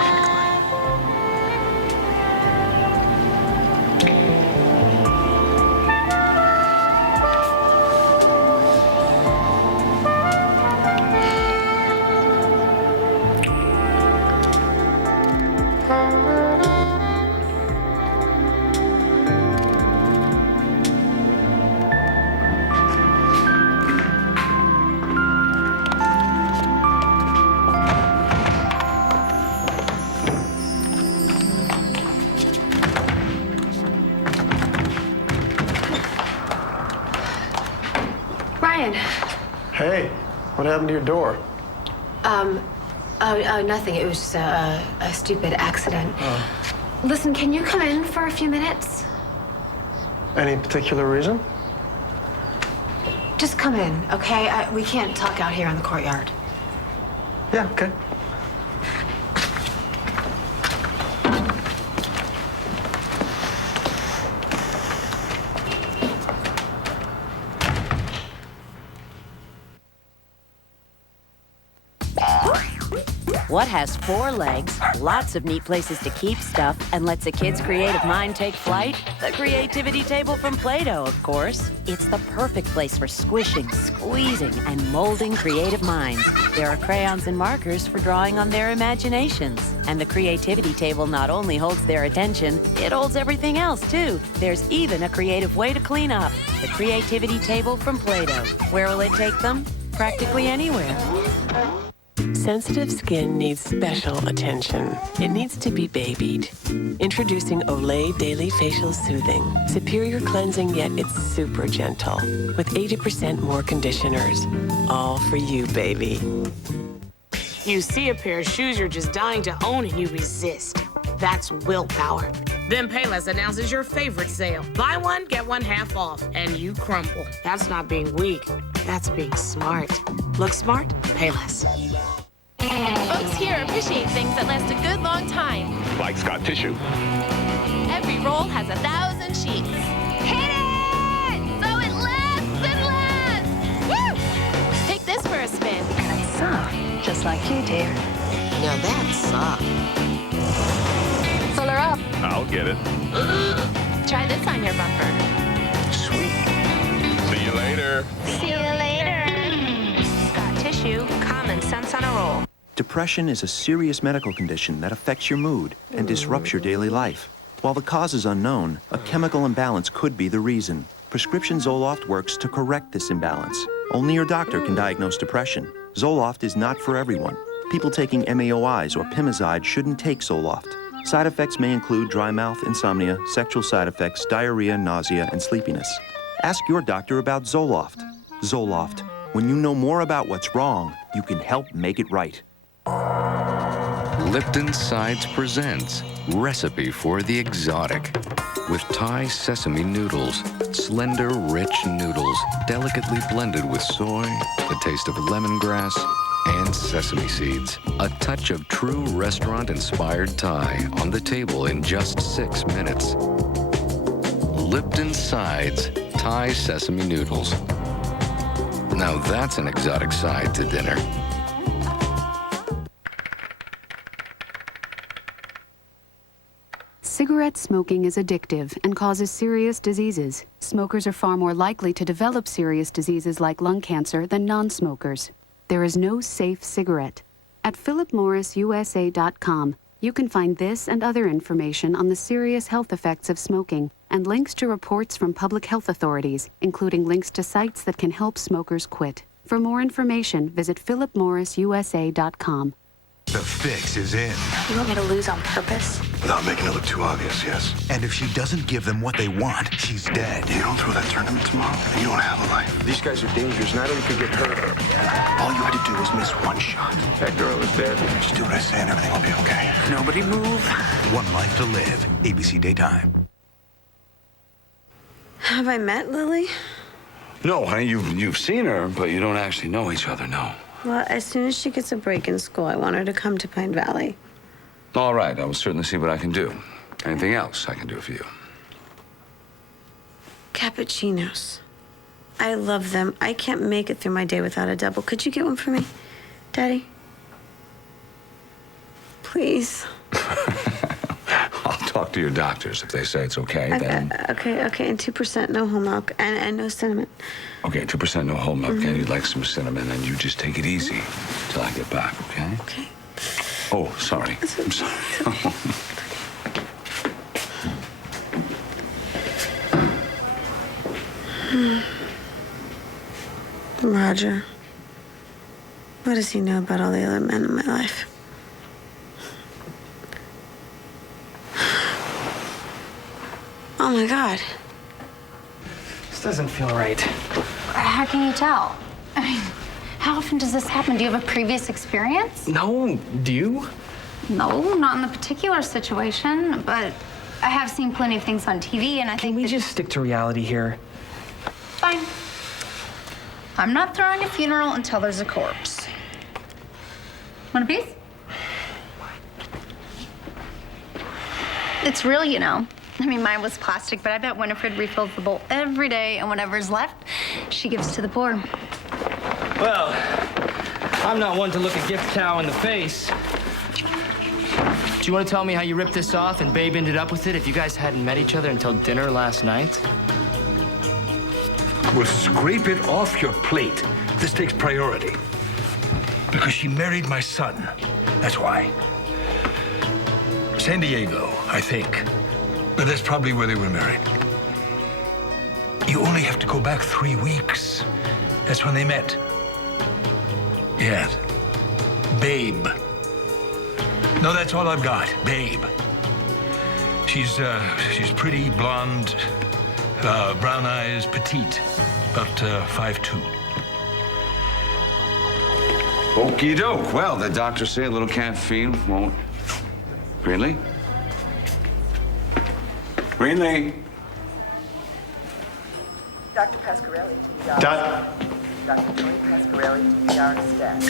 Ryan. Hey, what happened to your door? Nothing. It was just a stupid accident. Listen, can you come in for a few minutes? Any particular reason? Just come in, okay? We can't talk out here in the courtyard. Yeah, okay. What has 4 legs, lots of neat places to keep stuff, and lets a kid's creative mind take flight? The Creativity Table from Play-Doh, of course. It's the perfect place for squishing, squeezing, and molding creative minds. There are crayons and markers for drawing on their imaginations. And the Creativity Table not only holds their attention, it holds everything else, too. There's even a creative way to clean up. The Creativity Table from Play-Doh. Where will it take them? Practically anywhere. Sensitive skin needs special attention. It needs to be babied. Introducing Olay Daily Facial Soothing. Superior cleansing, yet it's super gentle. With 80% more conditioners. All for you, baby. You see a pair of shoes you're just dying to own and you resist. That's willpower. Then Payless announces your favorite sale. Buy one, get one half off, and you crumple. That's not being weak. That's being smart. Look smart? Payless. Folks here appreciate things that last a good long time. Like Scott Tissue. Every roll has 1,000 sheets. Hit it! So it lasts and lasts! Woo! Take this for a spin. And it's soft, just like you, dear. Now that's soft. Fill her up. I'll get it. Try this on your bumper. Sweet. See you later. See you later. Scott Tissue, common sense on a roll. Depression is a serious medical condition that affects your mood and disrupts your daily life. While the cause is unknown, a chemical imbalance could be the reason. Prescription Zoloft works to correct this imbalance. Only your doctor can diagnose depression. Zoloft is not for everyone. People taking MAOIs or Pimozide shouldn't take Zoloft. Side effects may include dry mouth, insomnia, sexual side effects, diarrhea, nausea, and sleepiness. Ask your doctor about Zoloft. Zoloft. When you know more about what's wrong, you can help make it right. Lipton Sides presents Recipe for the Exotic with Thai sesame noodles. Slender, rich noodles, delicately blended with soy, the taste of lemongrass, and sesame seeds. A touch of true restaurant-inspired Thai on the table in just 6 minutes. Lipton Sides Thai sesame noodles. Now that's an exotic side to dinner. Cigarette smoking is addictive and causes serious diseases. Smokers are far more likely to develop serious diseases like lung cancer than non-smokers. There is no safe cigarette. At philipmorrisusa.com, you can find this and other information on the serious health effects of smoking and links to reports from public health authorities, including links to sites that can help smokers quit. For more information, visit philipmorrisusa.com. The fix is in. You want me to lose on purpose? Without making it look too obvious, yes. And if she doesn't give them what they want, she's dead. You don't throw that tournament tomorrow, and you don't have a life. These guys are dangerous. Natalie could get hurt. All you had to do was miss one shot. That girl is dead. Just do what I say and everything will be okay. Nobody move. One Life to Live. ABC Daytime. Have I met Lily? No, honey, you've seen her, but you don't actually know each other, no. Well, as soon as she gets a break in school, I want her to come to Pine Valley. All right, I will certainly see what I can do. Anything else I can do for you? Cappuccinos. I love them. I can't make it through my day without a double. Could you get one for me, Daddy? Please. I'll talk to your doctors. If they say it's okay, then... Okay, and 2% no whole milk and no cinnamon. Okay, 2% no whole milk, and you'd like some cinnamon, and you just take it easy till I get back, okay? Okay. Oh, sorry. I'm sorry. Roger. What does he know about all the other men in my life? Oh my God. This doesn't feel right. How can you tell? I mean, how often does this happen? Do you have a previous experience? No, do you? No, not in the particular situation, but I have seen plenty of things on TV, and I think we just stick to reality here? Fine. I'm not throwing a funeral until there's a corpse. Want a piece? It's real, you know. I mean, mine was plastic, but I bet Winifred refills the bowl every day, and whatever's left, she gives to the poor. Well, I'm not one to look a gift cow in the face. Do you want to tell me how you ripped this off and Babe ended up with it if you guys hadn't met each other until dinner last night? Well, scrape it off your plate. This takes priority. Because she married my son. That's why. San Diego, I think. But that's probably where they were married. You only have to go back 3 weeks. That's when they met. Yes. Babe. No, that's all I've got. Babe. She's pretty, blonde, brown eyes, petite, about 5'2". Okie doke. Well, the doctors say a little caffeine won't. Greenlee? Greenlee? Dr. Pasquarelli, TBR. Dr. Tony Pasquarelli, TBR staff.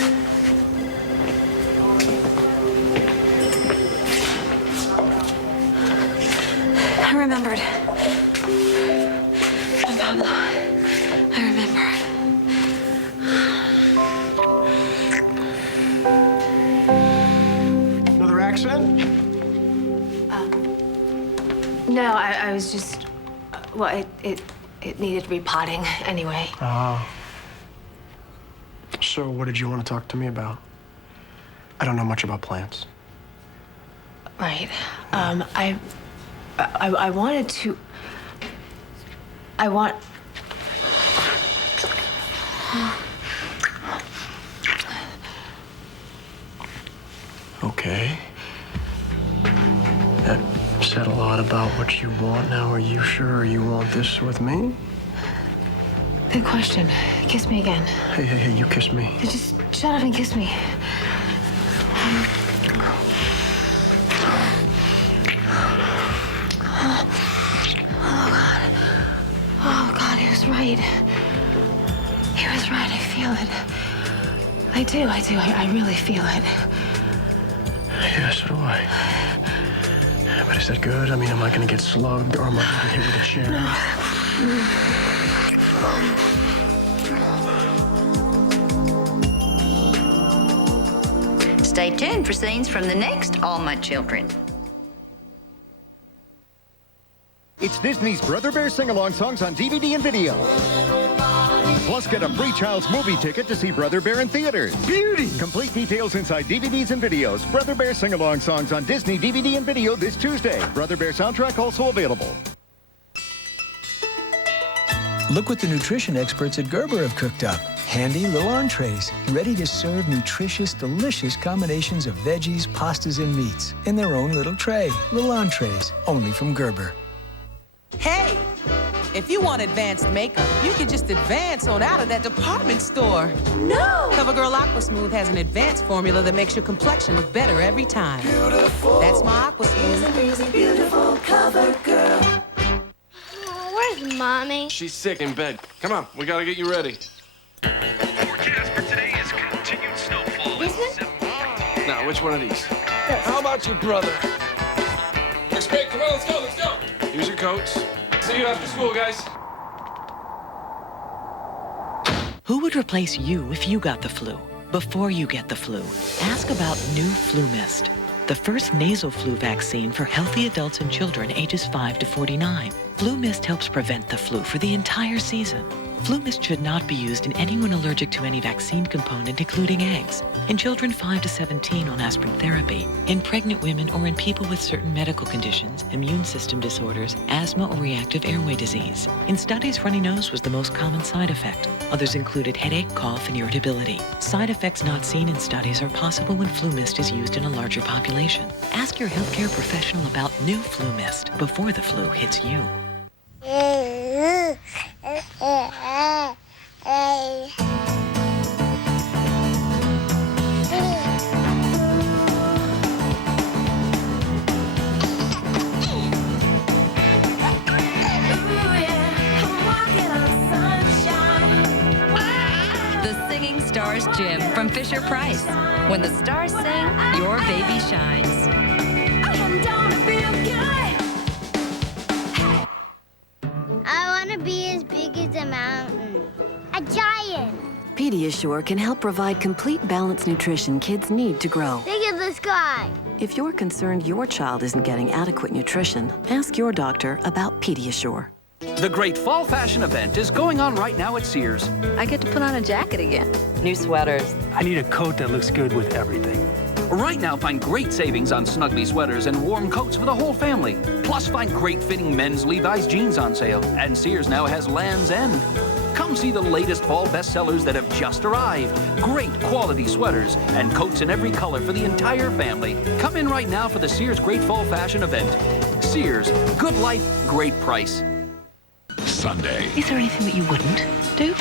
I remembered. I'm Pablo. I remember. Another accident? No, I was just, well, it needed repotting anyway. Oh. So what did you want to talk to me about? I don't know much about plants. Right. I wanted to, Okay. That said a lot about what you want. Now, are you sure you want this with me? Good question. Kiss me again. Hey, you kiss me. Just shut up and kiss me. Oh, God, he was right. He was right. I feel it. I do. I really feel it. Yeah, so do I. But is that good? I mean, am I gonna get slugged or am I gonna get hit with a chair? Stay tuned for scenes from the next All My Children. It's Disney's Brother Bear sing-along songs on DVD and video. Plus, get a free child's movie ticket to see Brother Bear in theaters. Beauty! Complete details inside DVDs and videos. Brother Bear sing-along songs on Disney DVD and video this Tuesday. Brother Bear soundtrack also available. Look what the nutrition experts at Gerber have cooked up. Handy little entrees, ready to serve nutritious, delicious combinations of veggies, pastas, and meats in their own little tray. Little entrees, only from Gerber. Hey, if you want advanced makeup, you can just advance on out of that department store. No! CoverGirl Aqua Smooth has an advanced formula that makes your complexion look better every time. Beautiful. That's my Aqua Smooth. Amazing, beautiful CoverGirl. Where's Mommy? She's sick in bed. Come on, we gotta get you ready. Forecast for today is continued snowfall. Now, which one of these? How about your brother? Looks great. Come on, let's go, let's go. Here's your coats. See you after school, guys. Who would replace you if you got the flu? Before you get the flu, ask about new Flu Mist, the first nasal flu vaccine for healthy adults and children ages 5 to 49. Flu Mist helps prevent the flu for the entire season. Flu Mist should not be used in anyone allergic to any vaccine component, including eggs, in children 5 to 17 on aspirin therapy, in pregnant women, or in people with certain medical conditions, immune system disorders, asthma, or reactive airway disease. In studies, runny nose was the most common side effect. Others included headache, cough, and irritability. Side effects not seen in studies are possible when Flu Mist is used in a larger population. Ask your healthcare professional about new Flu Mist before the flu hits you. The Singing Stars Gym from Fisher-Price. When the stars sing, your baby shines. I want to be as big as a mountain. A giant. Pediasure can help provide complete balanced nutrition kids need to grow. Big as the sky. If you're concerned your child isn't getting adequate nutrition, ask your doctor about Pediasure. The great fall fashion event is going on right now at Sears. I get to put on a jacket again. New sweaters. I need a coat that looks good with everything. Right now, find great savings on Snuggly sweaters and warm coats for the whole family. Plus, find great fitting men's Levi's jeans on sale. And Sears now has Land's End. Come see the latest fall bestsellers that have just arrived. Great quality sweaters and coats in every color for the entire family. Come in right now for the Sears Great Fall Fashion event. Sears, good life, great price. Sunday. Is there anything that you wouldn't do?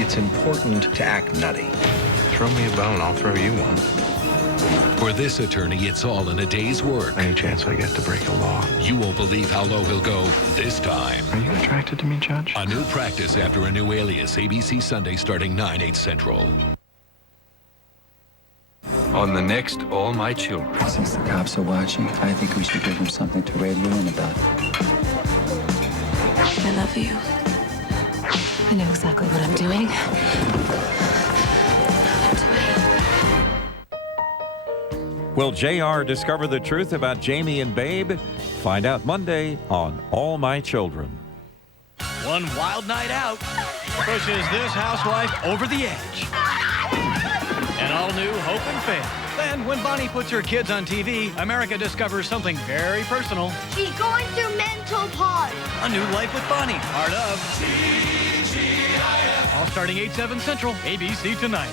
It's important to act nutty. Throw me a bone, I'll throw you one. For this attorney, it's all in a day's work. Any chance I get to break a law? You won't believe how low he'll go this time. Are you attracted to me, Judge? A new practice after a new alias. ABC Sunday starting 9/8 Central. On the next All My Children. Since the cops are watching, I think we should give them something to radio in about. I love you. I know exactly what I'm doing. Will JR discover the truth about Jamie and Babe? Find out Monday on All My Children. One wild night out pushes this housewife over the edge. An all-new Hope and Faith. Then, when Bonnie puts her kids on TV, America discovers something very personal. She's going through mental pause. A New Life with Bonnie, part of TGIF. All starting 8/7 Central, ABC tonight.